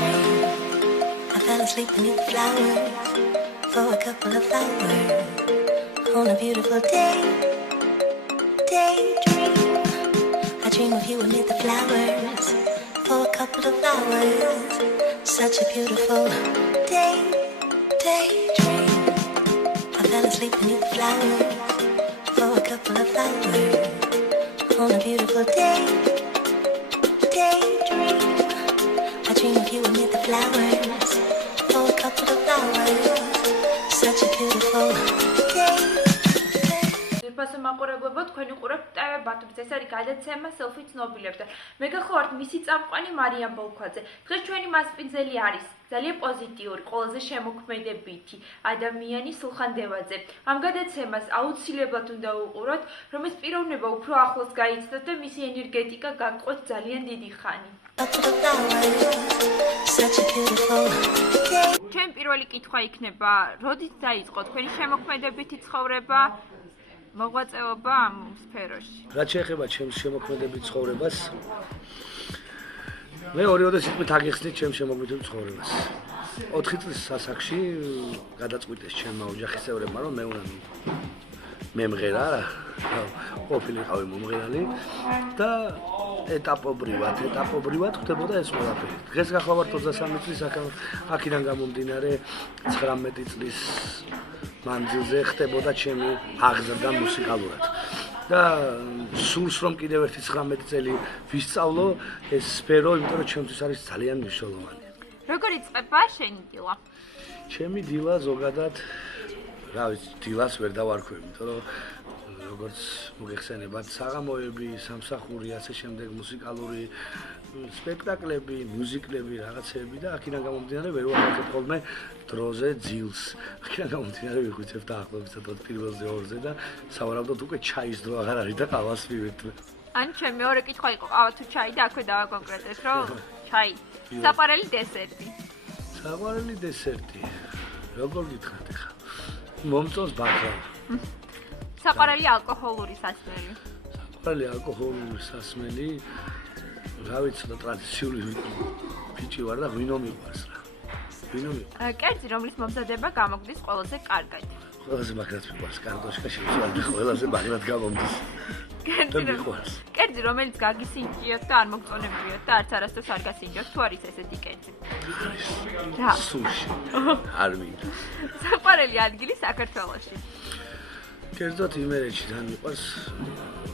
daydream. I fell asleep beneath the flowers for a couple of hours on a beautiful day. Daydream. I dream of you amid the flowers for a couple of hours. Such a beautiful day. Daydream. I fell asleep beneath the flowers for a couple of hours on a beautiful day. Daydream. I dream of you amid the flowers for a couple of hours. Such a beautiful day. Pasă maყურებლებო თქვენ უყურებთ TV ბათუმს. ეს არის გადაცემა selfie ცნობილებთან. მე გახლავართ მისი წამყვანი მარიამ ბოლქვაძე. დღეს ჩვენი მასპინძელი არის ძალიან პოზიტიური, ყველაზე შემოქმედებითი ადამიანი სულხან დევაძე. ამ გადაცემას აუცილებლად უნდა უყუროთ, რომლის პიროვნება უფრო ახლოს გაიცნოთ და მისი ენერგეტიკა გაგყვეთ ძალიან დიდი ხანი. ჩვენ პირველი კითხვა იქნება, როდით დაიწყო თქვენი შემოქმედებითი ცხოვრება? მოღვაწეობა ამ სფეროში. რაც შეეხება ჩემს შემოქმედებით ცხოვრებას, მე 2 სიტყვით აგიხსნით ჩემს შემოქმედებით ცხოვრებას. 4 წლის ასაკში გადაწყვიტეს ჩემმა ოჯახის წევრებმა, რომ მე უნდა მემღერა, ყოფილიყავი მომღერალი და ეტაპობრივად ხდებოდა ეს ყველაფერი. დღეს გახლავართ 23 წლის აქედან გამომდინარე 19 წლის მანძილზე ხდებოდა ჩემი აღზრდა მუსიკალურად. და სულს რომ კიდევ ერთი 19 წელი ვისწავლო ეს სფერო, იმიტომ რომ ჩემთვის არის ძალიან მნიშვნელოვანი. როგორ იწყება შენი დილა? ჩემი დილა ზოგადად, რა ვიცი, დილას ვერ დავარქვევ, იმიტომ რომ როგორც მოგეხსენებათ, საღამოები, სამსახური, ასე შემდეგ მუსიკალური სპექტაკლები, მუსიკები, რაღაცეები და აქედან გამომდინარე ვერ ვაკეთებ ხოლმე დროზე ძილს. აქედან გამომდინარე ვიხვიცებ დაახლოებით 1-2-ზე და სავარაუდოდ უკვე ჩაის დრო აღარ არის და ყავას მივეთმე. ან ჩემი მეორე კითხვა იყო ყავა თუ ჩაი და აქვე დავაკონკრეტეს, რომ ჩაი. საყვარელი დესერტი. საყვარელი დესერტი. როგორ გითხრათ ახლა? მომწონს ბაქალა. საყვარელი ალკოჰოლური სასმელი. საყვარელი ალკოჰოლური სასმელი. რა ვიცი, და ტრადიციული ფიჭი ვარ და ღვინო მიყვარს რა. ღვინო მიყვარს. კერძი, რომლის მომზადება გამოგდის ყველაზე კარგად. ყველაზე მაგრად მიყვარს კარტოშკა შეუძლია და ყველაზე მაგრად გამომდის. კერძი, რომელიც გაგისინჯიოთ და არ მოგწონებიოთ და არც არასდროს არ გასინჯოთ, თუ არის ესეთი კერძი. რა? სუში. არ მინდა. საყვარელი ადგილი საქართველოში. კერძოდ იმერეთში თან მიყვარს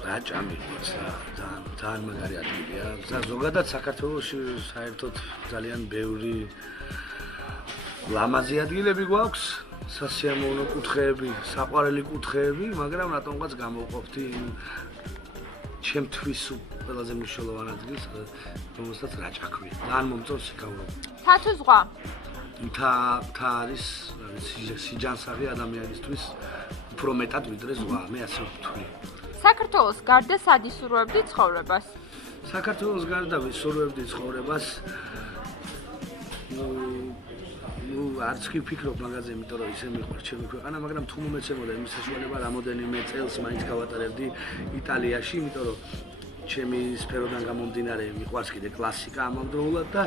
რაჭა მიყვარს და ძალიან მაგარი ადგილია. ზოგადად საქართველოში საერთოდ ძალიან ბევრი ლამაზი ადგილები გვაქვს, სასიამოვნო კუთხეები, საყვარელი კუთხეები, მაგრამ რატომღაც გამოვყოფთი ჩემთვის ყველაზე მნიშვნელოვან ადგილს, რომელსაც რაჭა ქვია. ძალიან მომწონს იქაურობა. მთა თუ ზღვა? მთა არის სიჯანსაღი ადამიანისთვის უფრო მეტად ვიდრე ზღვა, მე ასე ვთვლი. საქართველოს გარდა სად ისურვებდი ცხოვრებას? საქართველოს გარდა ვისურვებდი ცხოვრებას. არც კი ვფიქრობ მაგაზე, იმიტომ რომ ისე მიყვარს ჩემი ქვეყანა, მაგრამ თუ მომეცემოდა იმის საშუალება, რამოდენიმე წელს მაინც გავატარებდი იტალიაში, იმიტომ რომ ჩემი სფეროდან გამომდინარე მიყვარს კიდე კლასიკა ამავდროულად და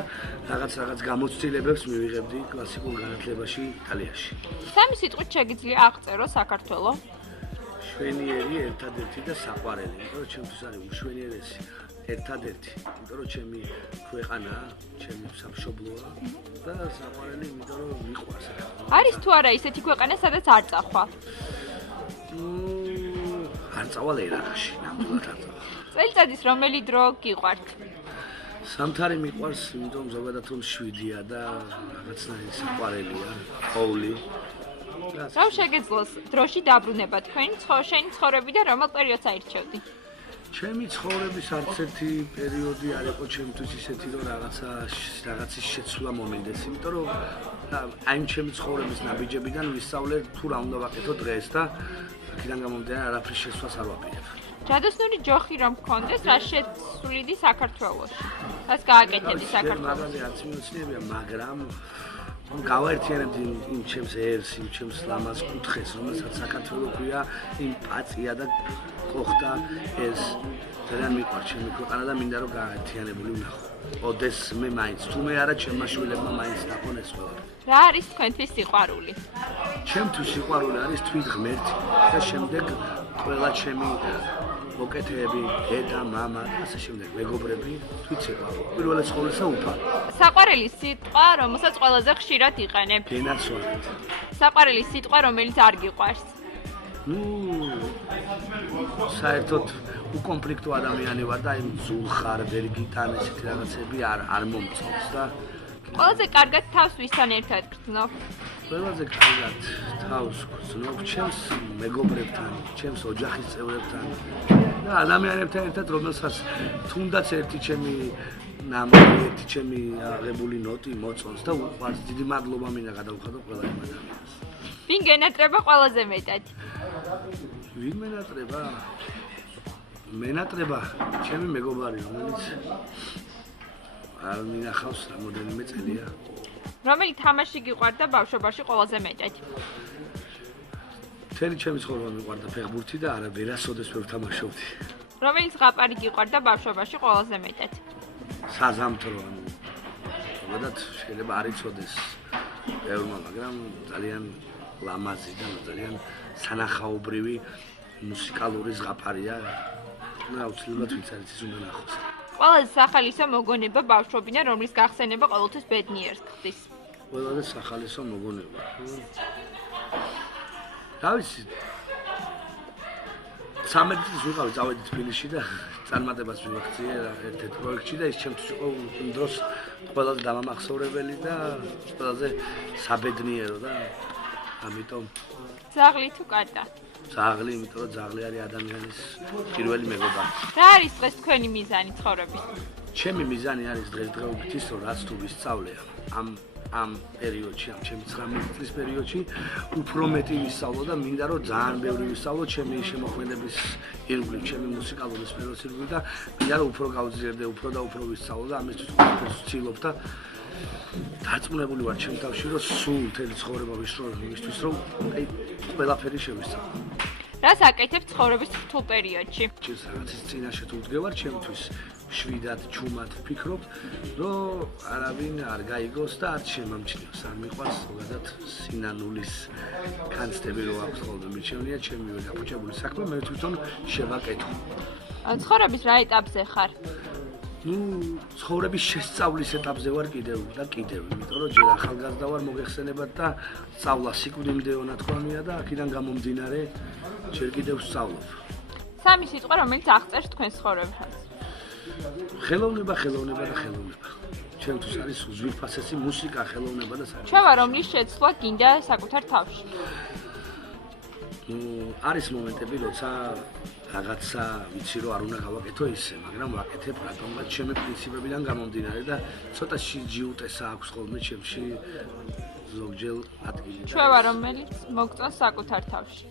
რაღაც გამოცდილებებს მივიღებდი კლასიკურ განათლებაში იტალიაში. სამი სიტყვით შეგიძლია აღწერო საქართველო? შვენიერი, ერთადერთი და საყვარელი, იმიტომ რომ ჩემთვის არის უშვენიერესი. ერთადერთი, იმიტომ რომ ჩემი ქვეყანა, ჩემი სამშობლოა და საყვარელი, იმიტომ რომ მიყვარს. არის თუ არა ისეთი ქვეყანა, სადაც არ წახვალ? არ წავალ ერაყში, ნამდვილად არ წავალ. წელიწადის რომელი დრო გიყვართ? სამთარი მიყვარს, იმიტომ ზოგადად რომ 7-ია და რაღაცნაირი საყვარელია, ყოვლი. რა შეგეძლოს დროში დაბრუნება შენი ცხოვრები და რომელ პერიოდს აირჩევდი? ჩემი ცხოვრების არც ერთი პერიოდი არ იყო ჩემთვის ისეთი, რომ რაღაცის შეცვლა მომინდეს, იმიტომ რომ აი ჩემი ცხოვრების ნაბიჯებიდან ვისწავლე თუ რა უნდა ვაკეთო დღეს და აქედან გამომდინარე არაფრის შესვლას არ ვაპირებ. ჯადოსნური ჯოხი რომ გქონდეს, რა შეცვლიდი საქართველოში? რას გააკეთებდი საქართველოში? მაგაზე არც მიუცნებია, მაგრამ გავაერთიანებდი იმ ჩემს ერს, იმ ჩემს ლამაზ კუთხეს, რომელსაც საქართველო ქვია, იმ პაწია და ხოხდა ეს ძალიან მიყვარს ჩემი ქვეყანა და მინდა რომ გააერთიანებული ვნახო. ოდეს მე მაინც თუ მე არა ჩემმა შვილებმა მაინც ნახონ ეს ყველა. რა არის თქვენთვის სიყვარული? ჩემთვის სიყვარული არის თვით ღმერთი და შემდეგ ყველა ჩემი მოკეთეები, დედა, მამა, ასე შემდეგ, მეგობრები, თვით სიყვარული. პირველად ცხოვრისა უფალი. საყვარელი სიტყვა, რომელსაც ყველაზე ხშირად იყენებ. გენაცვალეთ. საყვარელი სიტყვა, რომელიც არ გიყვარს. საერთოდ უკონფლიქტო ადამიანი ვარ და იმ ზულხარ, ვერ გიტან ესეთი რაღაცები არ მომწონს და ყველაზე კარგად თავს ვისთან ერთად გრძნობ? ყველაზე კარგად თავს გრძნობ ჩემს მეგობრებთან, ჩემს ოჯახის წევრებთან და ადამიანებთან ერთად, რომელსაც თუნდაც ერთი ჩემი ნამბერი, ერთი ჩემი აღებული ნოტი მოწონს და უყვარს. დიდი მადლობა მინდა გადავხადო ყველა იმ ადამიანს. ვინ გენატრება ყველაზე მეტად? ვინ მენატრება? მენატრება ჩემი მეგობარი, რომელიც არ მინახავს რამოდენიმე წელია. რომელი თამაში გიყვარდა ბავშვობაში ყველაზე მეტად? მთელი ჩემი ცხოვრება მიყვარდა ფეხბურთი და არა ვერასოდეს ვერ ვთამაშობდი. რომელი ზღაპარი გიყვარდა ბავშვობაში ყველაზე მეტად? საზამთრო, ზოგადად შეიძლება არ იცოდეს ბევრმა, მაგრამ ძალიან ლამაზი და ძალიან სანახაობრივი მუსიკალური ზღაპარია. და აუცილებლად ვინც არის ის უნდა ნახოს. ყველაზე სახალისო მოგონება ბავშვობიდან, რომლის გახსენება ყოველთვის ბედნიერს ხდის. ყველაზე სახალისო მოგონება. რა ვიცი. 13 წლის ვიყავი, წავედი თბილისში და წარმატებას ვიმაქციე ერთ-ერთ პროექტში და ის ჩემთვის იყო იმ დროს ყველაზე დამამახსოვრებელი და ყველაზე საბედნიერო და ამიტომ ძაღლი თუ კატა? ძაღლი, იმიტომ რომ ძაღლი არის ადამიანის პირველი მეგობარი. რა არის დღეს თქვენი მიზანი ცხოვრების? ჩემი მიზანი არის დღესდღეობით ის, რომ რაც თუ ვისწავლე ამ პერიოდში, ამ ჩემი 19 წლის პერიოდში, უფრო მეტი ვისწავლო და მინდა რომ ძალიან ბევრი ვისწავლო ჩემი შემოქმედების ირგვლივ, ჩემი მუსიკალური სფეროს ირგვლივ და მინდა რომ უფრო გავძლიერდე, უფრო და უფრო ვისწავლო და ამისთვის ვცდილობ და დარწმუნებული ვარ ჩემ თავში, რომ სულ მთელი ცხოვრება ვისწავლო იმისთვის, რომ ყველაფერი შევისწავლო. რას აკეთებ ცხოვრების რთულ პერიოდში? ჩემს რაღაცის წინაშე თუ ვდგევარ, ჩემთვის შვიდად, ჩუმად ვფიქრობ, რომ არავინ არ გაიგოს და არ შემამჩნიოს. არ მიყვარს ზოგადად სინანულის კანცდები რო აქვს ხოლმე მიჩვენია ჩემი გაფუჭებული საქმე, მე თვითონ შევაკეთო. ცხოვრების რა ეტაპზე ხარ? ცხოვრების შესწავლის ეტაპზე ვარ კიდევ, იმიტომ რომ ჯერ ახალგაზრდა ვარ მოგეხსენებათ და სწავლა სიკვდილმდეო ნათქვამია და აქედან გამომდინარე ჯერ კიდევ ვსწავლობ. სამი სიტყვა, რომელიც აღწერს თქვენს ცხოვრებას. ხელოვნება და ხელოვნება. ჩემთვის არის უზვირფასესი მუსიკა, ხელოვნება და საერთოდ. ჩვევა რომლის შეცვლა გინდა საკუთარ თავში? არის მომენტები, როცა რაღაცა ვიცი რომ არ უნდა გავაკეთო ისე, მაგრამ ვაკეთებ რატომღაც ჩემი პრინციპებიდან გამომდინარე და ცოტა ჯიუტესა აქვს ხოლმე ჩემში ზოგჯერ ადგილი. ჩვევა რომელიც მოგწონს საკუთარ თავში.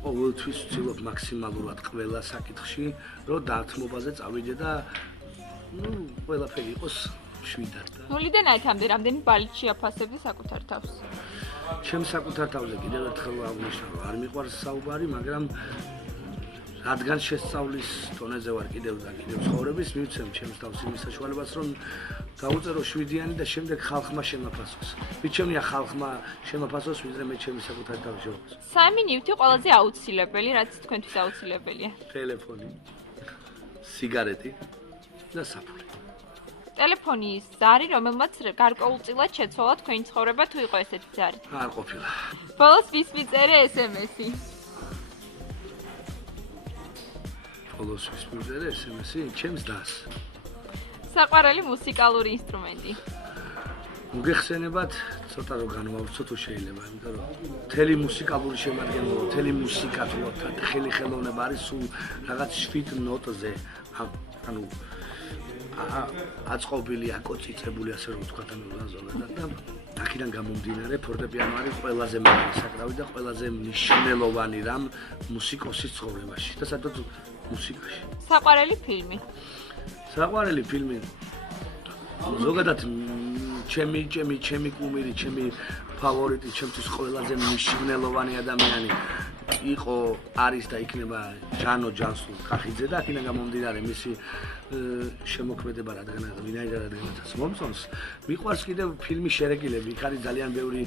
ყოველთვის ვცდილობ მაქსიმალურად ყველა საკითხში, რომ დათმობაზე წავიდე და ყველაფერი იყოს შვიდად და 0-დან 10-მდე რამდენი ბალით შეაფასებდი საკუთარ თავს? ჩემ საკუთარ თავზე კიდევ ერთხელ აღნიშნავ, არ მიყვარს საუბარი, მაგრამ რადგან შესწავლის დონეზე ვარ კიდევ ცხოვრების, მივცემ ჩემს თავს იმის საშუალებას, რომ გავუწერო 7-იანი და შემდეგ ხალხმა შემაფასოს. ვიჩვენია ხალხმა შემაფასოს, ვიდრე მე ჩემი საკუთარ თავში შევაფასო. სამი ნივთი ყველაზე აუცილებელი, რაც თქვენთვის აუცილებელია. ტელეფონი, სიგარეტი და საფური. ტელეფონი ის ზარი, რომელმაც გარკვეულწილად შეცვალა თქვენი ცხოვრება, თუ იყო ესეთი ზარი? არ ყოფილა. ბოლოს ვის მიწერე SMS-ი? ბოლოს ვის მიწერე SMS-ი? ჩემს დას. საყვარელი მუსიკალური ინსტრუმენტი? მოგეხსენებათ, ცოტა რომ განვავრცო თუ შეიძლება, იმიტომ რომ მთელი მუსიკალური შემადგენლობა, მთელი მუსიკა თუ ხელოვნება არის სულ რაღაც 7 ნოტზე, ანუ აწყობილი, აკოციცებული, ასე რომ ვთქვა ზოგადად და აქედან გამომდინარე ფორტეპიანო არის ყველაზე μεγάλი საკრავი და ყველაზე მნიშვნელოვანი რამ მუსიკოსის ცხოვრებაში და საერთოდ მუსიკაში. საყვარელი ფილმი? საყვარელი ფილმი ზოგადად ჩემი კუმირი, ჩემი ფავორიტი, ჩემთვის ყველაზე მნიშვნელოვანი ადამიანი იყო, არის და იქნება ჟანო ჯანსულ კახიძე და აქედან გამომდინარე მისი შემოქმედება რადგანაც რადგანაც მომწონს. მიყვარს კიდევ ფილმის შერეკილები, იქ არის ძალიან ბევრი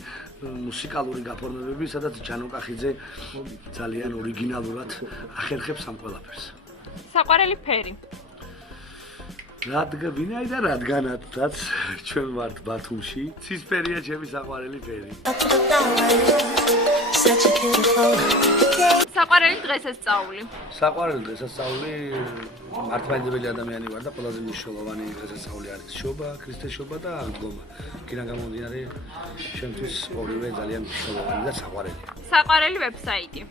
მუსიკალური გაფორმებები, სადაც ჟანო კახიძე ძალიან ორიგინალურად ახერხებს ამ ყველაფერს. საყვარელი ფერი. ვინაიდან რადგანაც ჩვენ ვართ ბათუმში, ცისფერია ჩემი საყვარელი ფერი. Such a beautiful day. საყვარელი დღესასწაული. საყვარელი დღესასწაული მართლმადიდებელი ადამიანი ვარ და ყველაზე მნიშვნელოვანი დღესასწაული არის შობა, ქრისტეს შობა და აღდგომა. იქიდან გამომდინარე, ჩემთვის ორივე ძალიან მნიშვნელოვანი და საყვარელი. საყვარელი ვებსაიტი.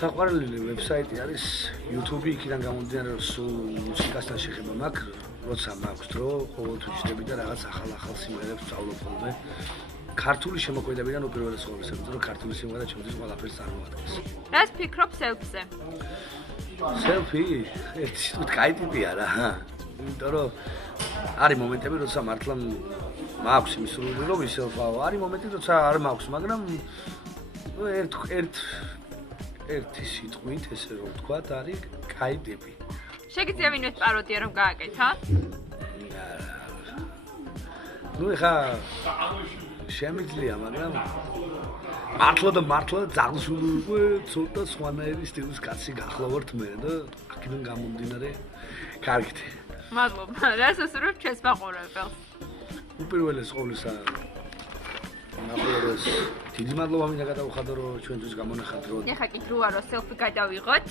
საყვარელი ვებსაიტი არის YouTube, იქიდან გამომდინარე, რომ სულ მუსიკასთან შეხება მაქვს, როცა მაქვს დრო, ყოველთვის ვждები და რაღაც ახალ სიმღერებს ვსწავლობ ხოლმე. ქართული შემოქმედებიდან უპირველეს ყოვლისა, იმიტომ რომ ქართული სიმღერა ჩემთვის ყველაფერს წარმოადგენს. რას ფიქრობ სელფზე? სელფი? ერთი სიტყვით კაი ტიპია რა. იმიტომ რომ არის მომენტები, როცა მართლა მაქვს იმის სურვილი, რომ ვისელფაო. არის მომენტი, როცა არ მაქვს, მაგრამ ერთი სიტყვით, ესე რომ ვთქვათ, არის კაი ტიპი. შეგიძლია ვინმეს პაროდია რომ გააკეთა? ეხა შემიძლია, მაგრამ მართლა ძაღლსული უკვე ცოტა სხვანაირი სტილის კაცი გახლავართ მე და აქედან გამომდინარე კარგით. მადლობა. რას უსურვებ ჩვენს მაყურებელს? უპირველეს ყოვლისა მაყურებელს დიდი მადლობა მინდა გადავხადო, რომ ჩვენთვის გამონახავთ დრო. ეხა კი დროა რომ სელფი გადავიღოთ.